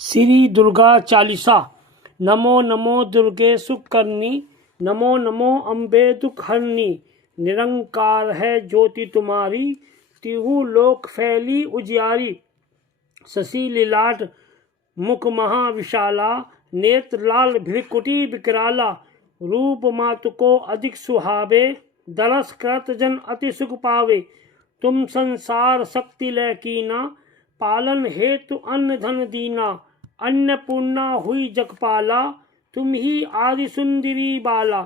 श्री दुर्गा चालीसा। नमो नमो दुर्गे सुखकर्णी, नमो नमो अम्बे दुखहरणी। निरंकार है ज्योति तुम्हारी, तिहु लोक फैली उजियारी। शशि लीलाट मुख महाविशाला, नेत्र लाल भ्रिकुटी विकराला। रूप मातु को अधिक सुहावे, दरस करत जन अति सुख पावे। तुम संसार शक्ति लय कीना, पालन हेतु अन्न धन दीना। अन्नपूर्णा हुई जगपाला, तुम ही आदि सुंदरी बाला।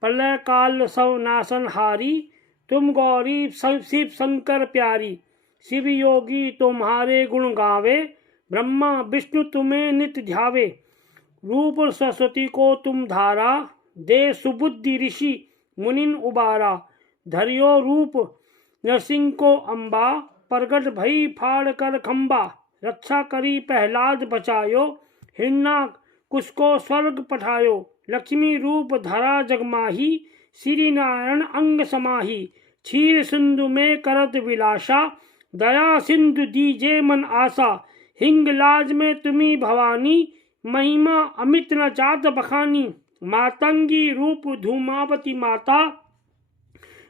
प्रलय काल सब नाशनहारी, तुम गौरी शिव शंकर प्यारी। शिव योगी तुम्हारे गुण गावे, ब्रह्मा विष्णु तुम्हें नित्य ध्यावे। रूप सरस्वती को तुम धारा, दे सुबुद्धि ऋषि मुनिन उबारा। धरियो रूप नरसिंह को अम्बा, प्रगट भई फाड़ कर खम्बा। रक्षा करी प्रहलाद बचायो, हिरण्याकुश को स्वर्ग पठायो। लक्ष्मी रूप धरा जगमाही, श्री नारायण अंग समाही। क्षीर सिंधु में करत विलासा, दया सिंधु दीजे मन आशा। हिंगलाज में तुम्ही भवानी, महिमा अमित न जात बखानी। मातंगी रूप धूमावती माता,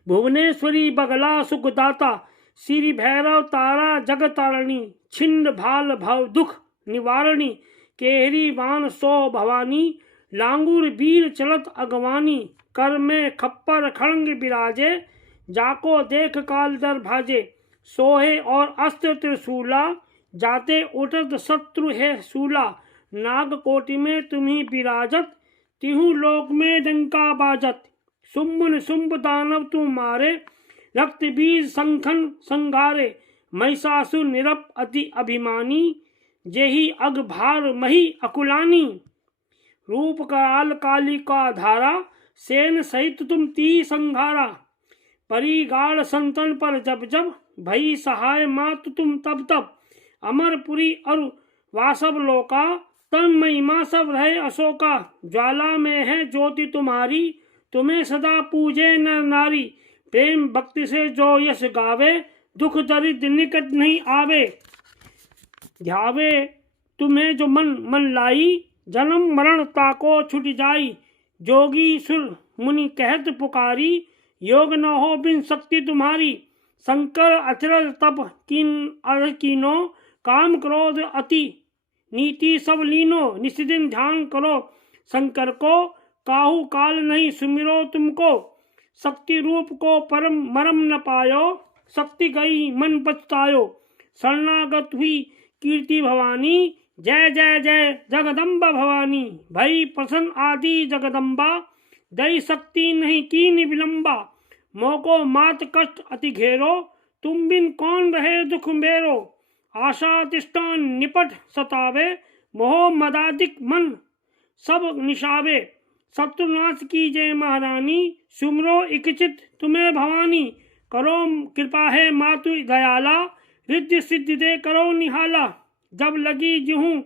भुवनेश्वरी बगला सुखदाता। श्री भैरव तारा जगतारणी, छिंद भाल भव दुख निवारणी। केहरी बाण सो भवानी, लांगुर वीर चलत अगवानी। कर में खप्पर खड़ंग विराजे, जाको देख काल दर भाजे। सोहे और अस्त्र त्रिशूला, जाते उठत शत्रु है सूला। नागकोटि में तुम्ही विराजत, तिहु लोक में डंका बाजत। शुंभ शुंभ दानव तुम मारे, रक्त बीज संखन संघारे। महिषासुर निरप अति अभिमानी, जेहि अग भार मही अकुलानी। रूप काल कालिका धारा, सेन सहित तुम ती संघारा। परिगाढ़ संतन पर जब जब, भई सहाय मातु तुम तब तब। अमरपुरी और वासव लोका, तन महिमा सब रहे अशोका। ज्वाला में है ज्योति तुम्हारी, तुम्हें सदा पूजे नर नारी। प्रेम भक्ति से जो यश गावे, दुख दरिद्र निकट नहीं आवे। ध्यावे तुम्हें जो मन मन लाई, जन्म मरण ताको छुट जाई। जोगी सुर मुनि कहत पुकारी, योग न हो बिन शक्ति तुम्हारी। शंकर अचरज तप कीनो, काम क्रोध अति नीति सब लीनो। निस्दिन ध्यान करो शंकर को, काहू काल नहीं सुमिरो तुमको। शक्ति रूप को परम मरम न पायो, शक्ति गई मन पछतायो। शरणागत हुई कीर्ति भवानी, जय जय जय जगदम्बा भवानी। भई प्रसन्न आदि जगदम्बा, दई शक्ति नहीं कीन विलंबा। मोको मात कष्ट अति घेरो, तुम बिन कौन रहे दुख मेरो। आशा तिष्ठान निपट सतावे, मोह मदादिक मन सब निशावे। शत्रुनाश की जय महारानी, सुमरो इच्छित तुम्हें भवानी। करो कृपा है मातु दयाला, रिद्धि सिद्धि दे करो निहाला। जब लगी जिहूँ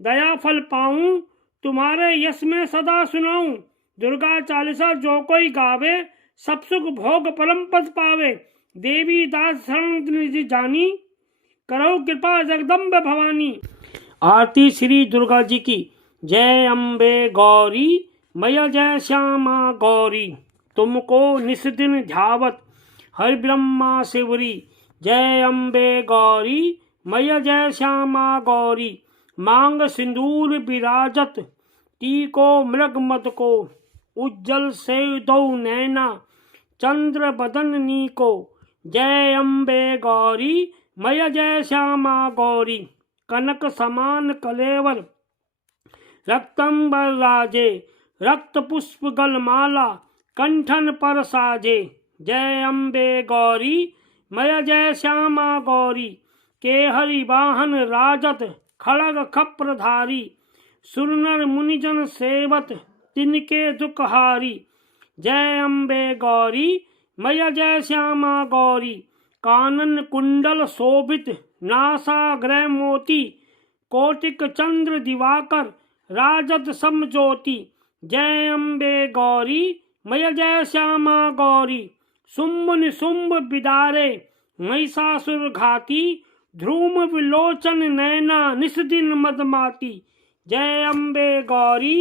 दया फल पाऊं, तुम्हारे यश में सदा सुनाऊं। दुर्गा चालीसा जो कोई गावे, सब सुख भोग परम पद पावे। देवी दास शरण निधि जानी, करो कृपा जगदम्ब भवानी। आरती श्री दुर्गा जी की। जय अम्बे गौरी, मैया जय श्यामा गौरी। तुमको निस्दिन ध्यावत, हरि ब्रह्मा शिवरी। जय अम्बे गौरी, मैया जय श्यामा गौरी। मांग सिंदूर विराजत, टीको मृग मद को। उज्जल से दो नैना, चंद्र बदन नीको। जय अम्बे गौरी, मैया जय श्यामा गौरी। कनक समान कलेवर, रक्तंबर राजे। रक्त पुष्प गलमाला, कंठन पर साजे। जय अम्बे गौरी, मैया जय श्यामा गौरी। के हरि वाहन राजत, खड़ग खप्रधारी। सुरनर मुनिजन सेवत, तिनके दुखहारी। जय अम्बे गौरी, मैया जय श्यामा गौरी। कानन कुंडल शोभित, नासाग्र मोती। कोटिक चंद्र दिवाकर, राजत समज्योति। जय अम्बे गौरी, मैया जय श्यामा गौरी। शुंभ निशुंभ बिदारे, महिषासुर घाती। ध्रुम विलोचन नैना निस्दिन मदमाती। जय अम्बे गौरी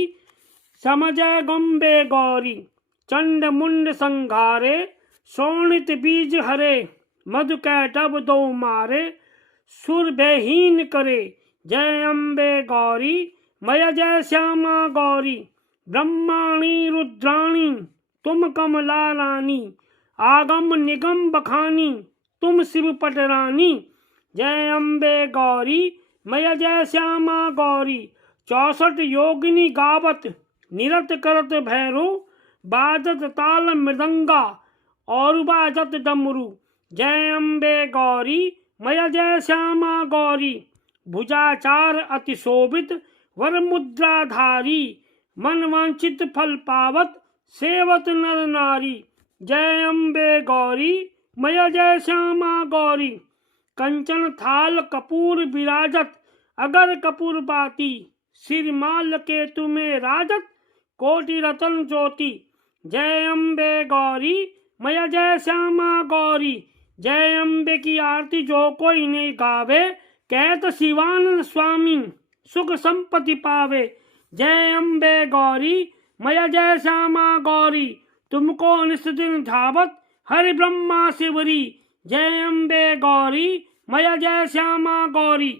समजय गंबे गौरी। चंड मुंड संघारे शोणित बीज हरे। मधु कैटभ दो मारे सुर बेहीन करे। जय अम्बे गौरी मय जय श्यामा गौरी। ब्रह्माणी रुद्राणी तुम कमला रानी। आगम निगम बखानी तुम शिव पटरानी। जय अम्बे गौरी मय जय श्यामा गौरी। 64 योगिनी गावत निरत करत भैरो। बाजत ताल मृदंगा और बाजत डमरू। जय अम्बे गौरी मय जय श्यामा गौरी। भुजाचार अति शोभित वर मुद्राधारी। मन वांछित फल पावत सेवत नर नारी। जय अम्बे गौरी मय जय श्यामा गौरी। कंचन थाल कपूर विराजत अगर कपूर बाती। सिरमाल के तुम्हें राजत कोटि रतन ज्योति। जय अम्बे गौरी मय जय श्यामा गौरी। जय अम्बे की आरती जो कोई नहीं गावे। कहत शिवानंद स्वामी सुख संपत्ति पावे। जय अम्बे गौरी मय जय श्यामा गौरी। तुमको निस्दिन धावत हरि ब्रह्मा शिवरी। जय अम्बे गौरी मय जय श्यामा गौरी।